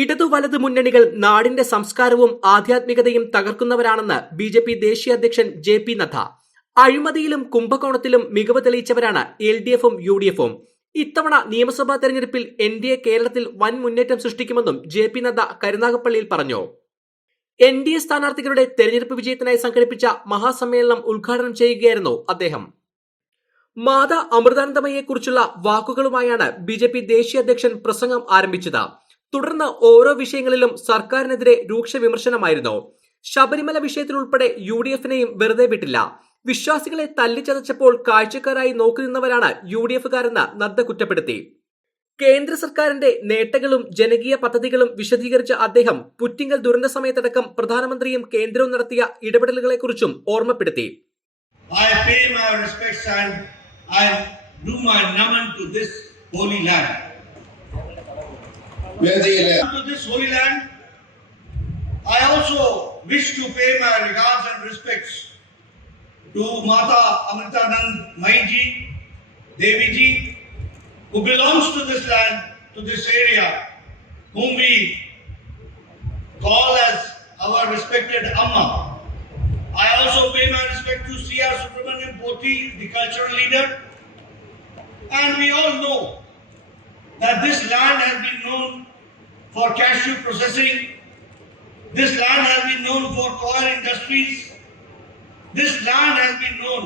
ഇടതു വലത് മുന്നണികൾ നാടിന്റെ സംസ്കാരവും ആധ്യാത്മികതയും തകർക്കുന്നവരാണെന്ന് ബി.ജെ.പി. ദേശീയ അധ്യക്ഷൻ ജെ.പി. നദ്ദ. അഴിമതിയിലും കുംഭകോണത്തിലും മികവ് തെളിയിച്ചവരാണ് എൽ.ഡി.എഫും യു.ഡി.എഫും. ഇത്തവണ നിയമസഭാ തെരഞ്ഞെടുപ്പിൽ എൻ.ഡി.എ കേരളത്തിൽ വൻ മുന്നേറ്റം സൃഷ്ടിക്കുമെന്നും ജെ.പി. നദ്ദ കരുനാഗപ്പള്ളിയിൽ പറഞ്ഞു. എൻ.ഡി.എ സ്ഥാനാർത്ഥികളുടെ തെരഞ്ഞെടുപ്പ് വിജയത്തിനായി സംഘടിപ്പിച്ച മഹാസമ്മേളനം ഉദ്ഘാടനം ചെയ്യുകയായിരുന്നു അദ്ദേഹം. മാതാ അമൃതാനന്ദമയെക്കുറിച്ചുള്ള വാക്കുകളുമായാണ് ബി.ജെ.പി. ദേശീയ അധ്യക്ഷൻ പ്രസംഗം ആരംഭിച്ചത്. തുടർന്ന് ഓരോ വിഷയങ്ങളിലും സർക്കാരിനെതിരെ രൂക്ഷ വിമർശനമായിരുന്നു. ശബരിമല വിഷയത്തിലുൾപ്പെടെ യു.ഡി.എഫിനെയും വെറുതെ വിട്ടില്ല. വിശ്വാസികളെ തല്ലിച്ചതച്ചപ്പോൾ കാഴ്ചക്കാരായി നോക്കിനിന്നവരാണ് യു.ഡി.എഫുകാരെന്ന് നദ്ദ കുറ്റപ്പെടുത്തി. കേന്ദ്ര സർക്കാരിന്റെ നേട്ടങ്ങളും ജനകീയ പദ്ധതികളും വിശദീകരിച്ച അദ്ദേഹം പുറ്റിങ്ങൽ ദുരന്ത സമയത്തടക്കം പ്രധാനമന്ത്രിയും കേന്ദ്രവും നടത്തിയ ഇടപെടലുകളെക്കുറിച്ചും ഓർമ്മപ്പെടുത്തി. I pay my respects and I do my naman to this holy land. To this holy land, I also wish to pay my regards and respects to Mata Amritanand Ji, Devi Ji, who belongs to this land, to this area, whom we call as our respected Amma. I also pay my respect to C.R. Subramanian Poti, the cultural leader. And we all know that this land has been known for cashew processing. This land has been known for coir industries. This land has been known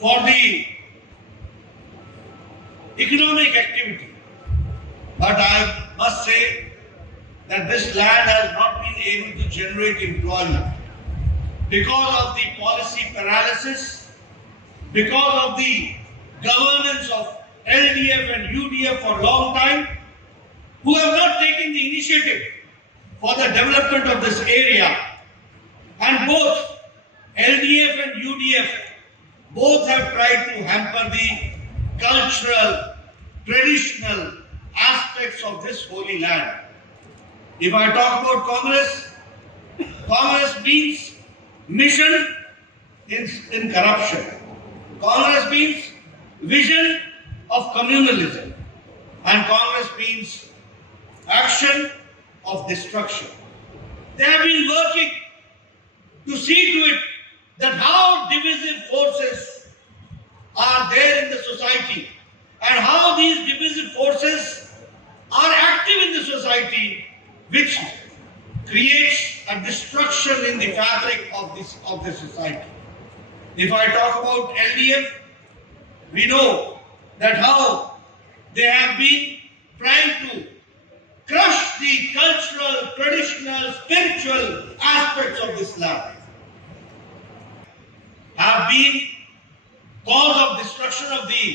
for the economic activity. But I must say that this land has not been able to generate employment because of the policy paralysis, because of the governance of LDF and UDF for a long time, who have not taken the initiative for the development of this area. And both LDF and UDF both have tried to hamper the cultural, traditional aspects of this holy land. If I talk about Congress means mission in corruption. Congress means vision of communalism. And Congress means action of destruction. They have been working to see to it that how divisive forces are there in the society and how these divisive forces are active in the society, which creates a destruction in the fabric of the society. If I talk about LDF, we know that how they have been trying to crush the cultural, traditional, spiritual aspects of this land, have been cause of destruction of the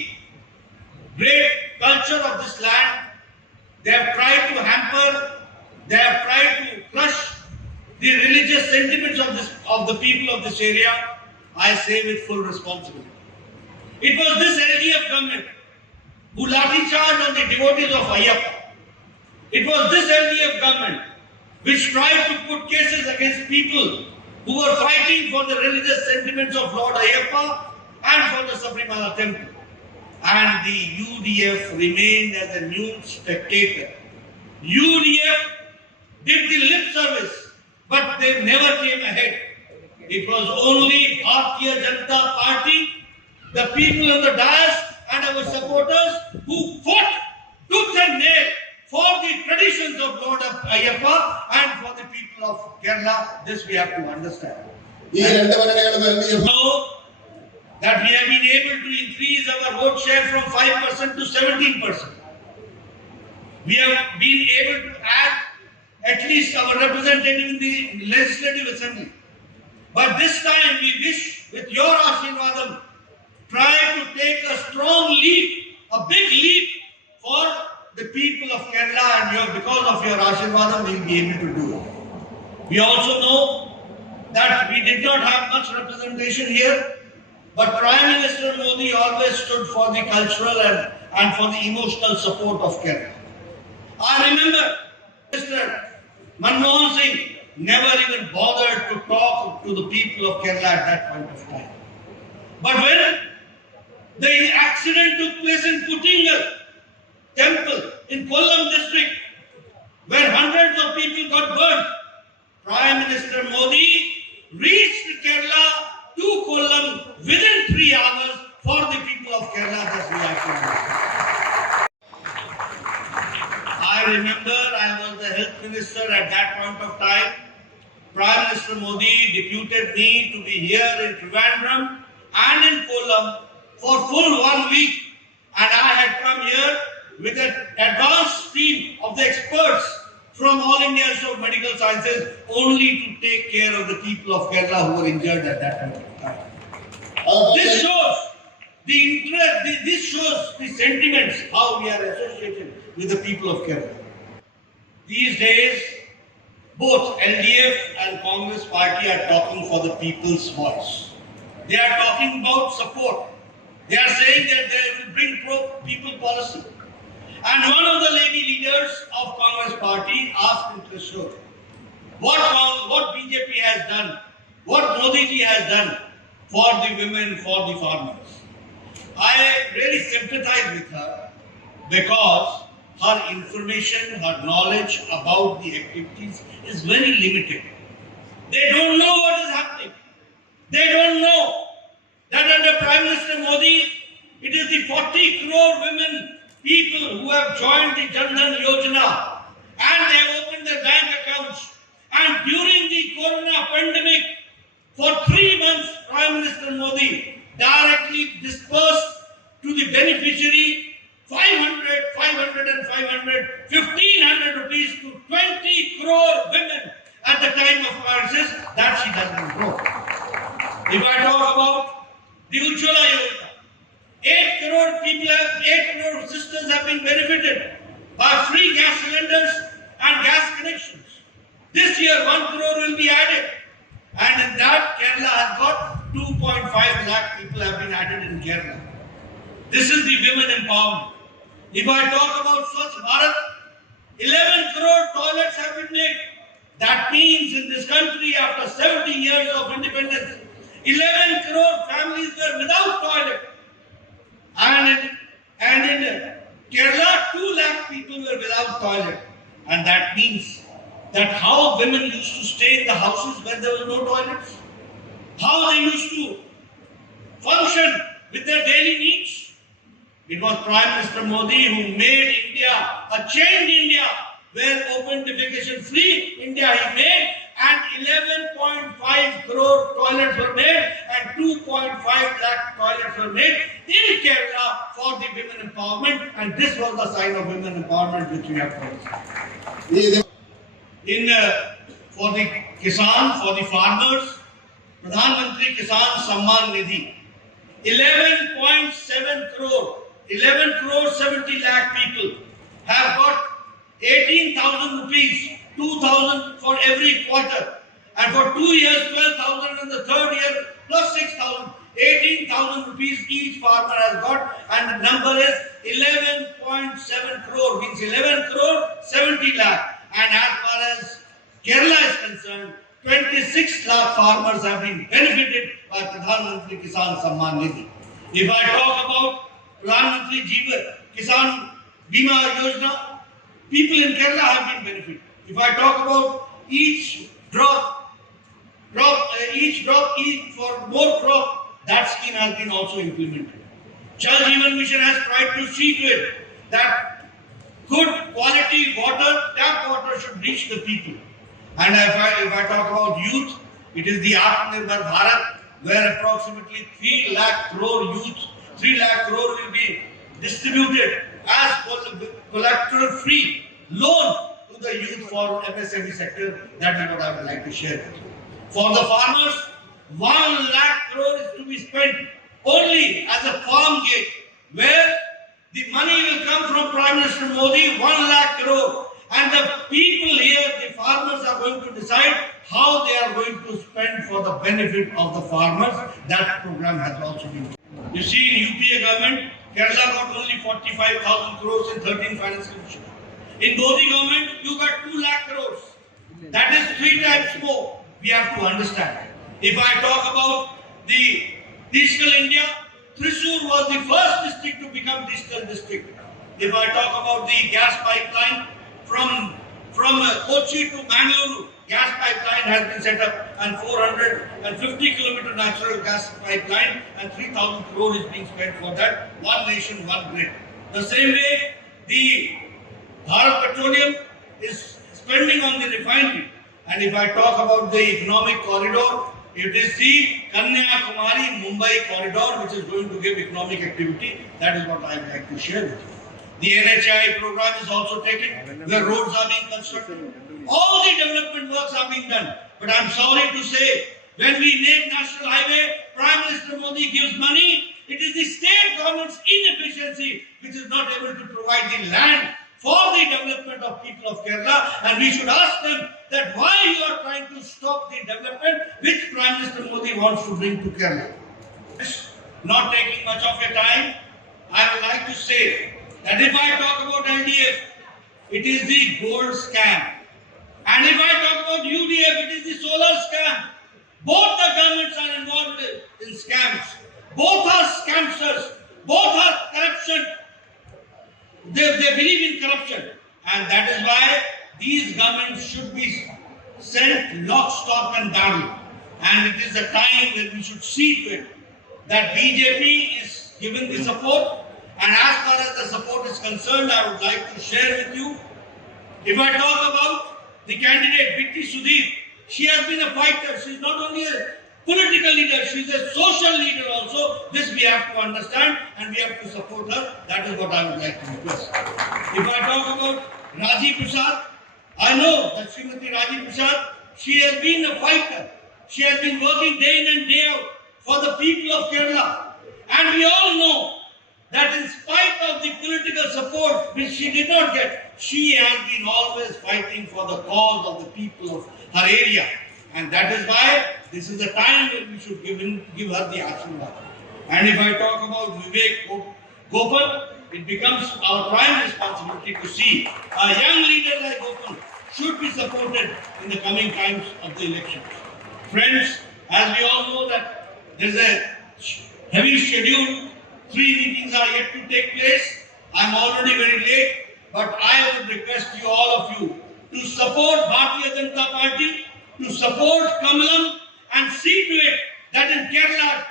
great culture of this land. They have tried to hamper, they have tried to crush the religious sentiments of the people of this area. I say with full responsibility. It was this LDF government who lathi charged on the devotees of Ayyappa. It was this LDF government which tried to put cases against people who were fighting for the religious sentiments of Lord Ayyappa and for the Sabrimala temple. And the UDF remained as a nude spectator. UDF did the lip service, but they never came ahead. It was only Bharatiya Janata Party, the people on the dais and our supporters who fought tooth and nail for the traditions of Lord Ayyappa and for the people of Kerala. This we have to understand. Know that we have been able to increase our vote share from 5% to 17%. We have been able to add at least our representative in the Legislative Assembly. But this time we wish, with your Ashirvadam, try to take a strong leap, a big leap for the people of Kerala, and because of your Ashirvadam we will be able to do it. We also know that we did not have much representation here, but Prime Minister Modi always stood for the cultural and for the emotional support of Kerala. I remember Mr. Manmohan Singh never even bothered to talk to the people of Kerala at that point of time. But when the accident took place in Puttingal temple in Kollam district, where hundreds people got burned. Prime Minister Modi reached Kerala to Kollam within 3 hours for the people of Kerala. That's reaction. I remember I was the health minister at that point of time. Prime Minister Modi deputed me to be here in Trivandrum and in Kollam for full 1 week, and I had come here with an advanced team of the experts from all India Institute of Medical Sciences only to take care of the people of Kerala who were injured at that point of time. This shows the interest, this shows the sentiments, how we are associated with the people of Kerala. These days, both LDF and Congress party are talking for the people's voice. They are talking about support. They are saying that they will bring pro-people policy. And one of the lady leaders of Congress party asked in Trishur, what BJP has done, what Modi ji has done for the women, for the farmers. I really sympathize with her because her information, her knowledge about the activities is very limited. They don't know what is happening. They don't know that under Prime Minister Modi, it is the 40 crore women, people who have joined the Jan Dhan Yojana and they have opened their bank accounts. And during the Corona pandemic, for 3 months, Prime Minister Modi directly dispersed to the beneficiary 500, 1,500 rupees to 20 crore women at the time of crisis. That she doesn't know. If I talk about the Ujjwala Yojana, 8 crore people, 8 crore sisters have been benefited by free gas cylinders and gas connections. This year, 1 crore will be added. And in that, Kerala has got 2.5 lakh people have been added in Kerala. This is the women empowerment. If I talk about Swachh Bharat, 11 crore toilets have been made. That means in this country, after 70 years of independence, 11 crore families were without toilet. And in Kerala, 2 lakh people were without toilet. And that means that how women used to stay in the houses when there were no toilets, how they used to function with their daily needs. It was Prime Minister Modi who made India a chained India, where open defecation free India he made, and 11.5 crore toilets were made and 2.5 lakh toilets were made in Kerala for the women empowerment, and this was the sign of women empowerment which we have promised. For the Kisan, for the farmers, Pradhan Mantri Kisan Samman Nidhi, 11.7 crore, 11 crore 70 lakh people have got 18,000 rupees, 2,000 for every quarter, and for 2 years 12,000, and the third year plus 6,000, 18,000 rupees each farmer has got, and the number is 11.7 crore, means 11 crore 70 lakh. And as far as Kerala is concerned, 26 lakh farmers have been benefited by Pradhan Mantri Kisan Samman Nidhi. If I talk about Pradhan Mantri Kisan Bima Yojana, people in Kerala have been benefited. If I talk about each drop for more crop, that scheme has been also implemented. Jal Jeevan Mission has tried to see to it that good quality water, tap water should reach the people. And if I talk about youth, it is the Atmanirbhar Bharat, where approximately 3 lakh crore youth, 3 lakh crore will be distributed as collateral-free loan to the youth for MSME sector. That is what I would like to share with you. For the farmers, 1 lakh crore is to be spent only as a farm gate, where the money will come from Prime Minister Modi, 1 lakh crore. And the people here, the farmers, are going to decide how they are going to spend for the benefit of the farmers. That program has also been. You see, in UPA government, Kerala got only 45,000 crores in 13 financial years. In Modi government, you got 2 lakh crores. That is 3 times more. We have to understand. If I talk about the Digital India, Thrissur was the first district to become digital district. If I talk about the gas pipeline from from Kochi to Mangaluru, gas pipeline has been set up, and 450 kilometer natural gas pipeline, and 3,000 crore is being spent for that. One nation, one grid. The same way, the Bharat Petroleum is spending on the refinery. And if I talk about the economic corridor, it is the Kanyakumari-Mumbai corridor which is going to give economic activity. That is what I would like to share with you. The NHI program is also taken, where roads are being constructed. All the development works are being done. But I'm sorry to say, when we name National Highway, Prime Minister Modi gives money. It is the state government's inefficiency which is not able to provide the land for the development of people of Kerala, and we should ask them that why you are trying to stop the development which Prime Minister Modi wants to bring to Kerala. Not taking much of your time, I would like to say that if I talk about LDF, it is the gold scam. And if I talk about UDF, it is the solar scam. Both the governments are involved in scams. Both are scamsters. Both are corruption. They believe in corruption, and that is why these governments should be sent lock, stock and barrel. And it is a time when we should see to it that BJP is given the support. And as far as the support is concerned, I would like to share with you. If I talk about the candidate Vitti Sudhir, she has been a fighter. She is not only a political leader, she is a social leader also. This we have to understand and we have to support her. That is what I would like to request. If I talk about Raji Prasad, I know that Srimati Raji Prasad, she has been a fighter. She has been working day in and day out for the people of Kerala. And we all know that in spite of the political support which she did not get, she has been always fighting for the cause of the people of her area. And that is why this is the time when we should give her the Ashirwad. And if I talk about Vivek Gopal, it becomes our prime responsibility to see a young leader like Gopal should be supported in the coming times of the elections. Friends, as we all know that there is a heavy schedule, 3 meetings are yet to take place. I am already very late, but I would request you, all of you, to support Bharatiya Janata Party, to support Kamalam, and see to it that in Kerala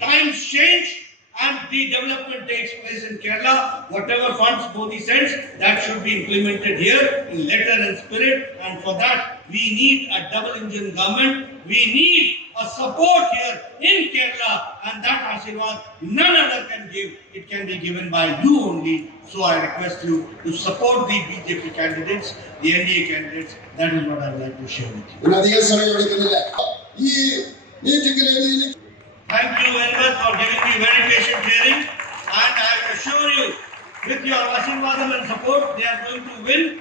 times change and the development takes place in Kerala. Whatever funds Modi sends, that should be implemented here in letter and spirit. And for that, we need a double-engine government. We need a support here in Kerala, and that Ashirwad none other can give. It can be given by you only. So I request you to support the BJP candidates, the NDA candidates. That is what I would like to share with you. Thank you very much for giving me very patient hearing, and I assure you, with your Ashirwadam and support, they are going to win.